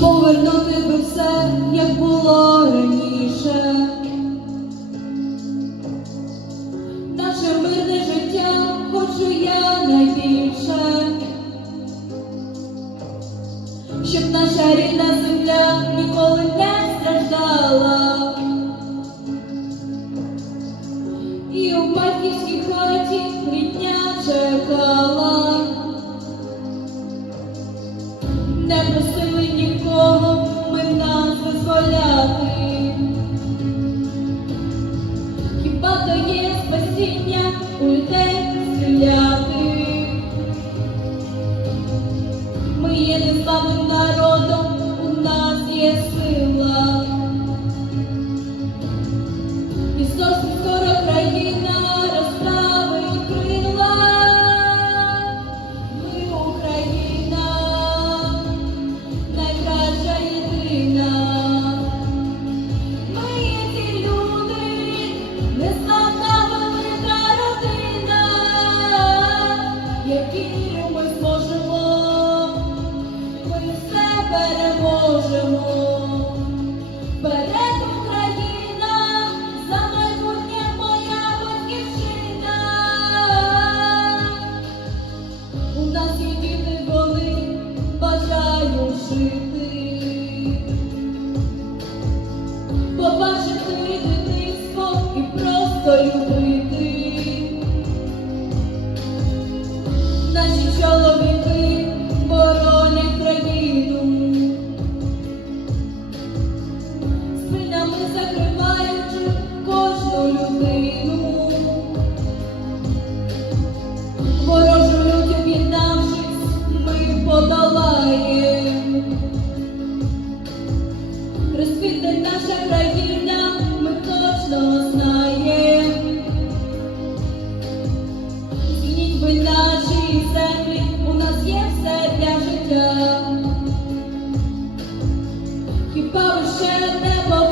Повернути би все, як було раніше. Наше мирне життя хочу я найбільше, щоб наша рідна земля ніколи не страждала. І у батьківській хаті літня чекала. Не просили нікого ми нас визволяти. Переможемо. Батьківщина. У нас є діти, вони бажають жити. Побачити дитинство і просто любити. gonna shut.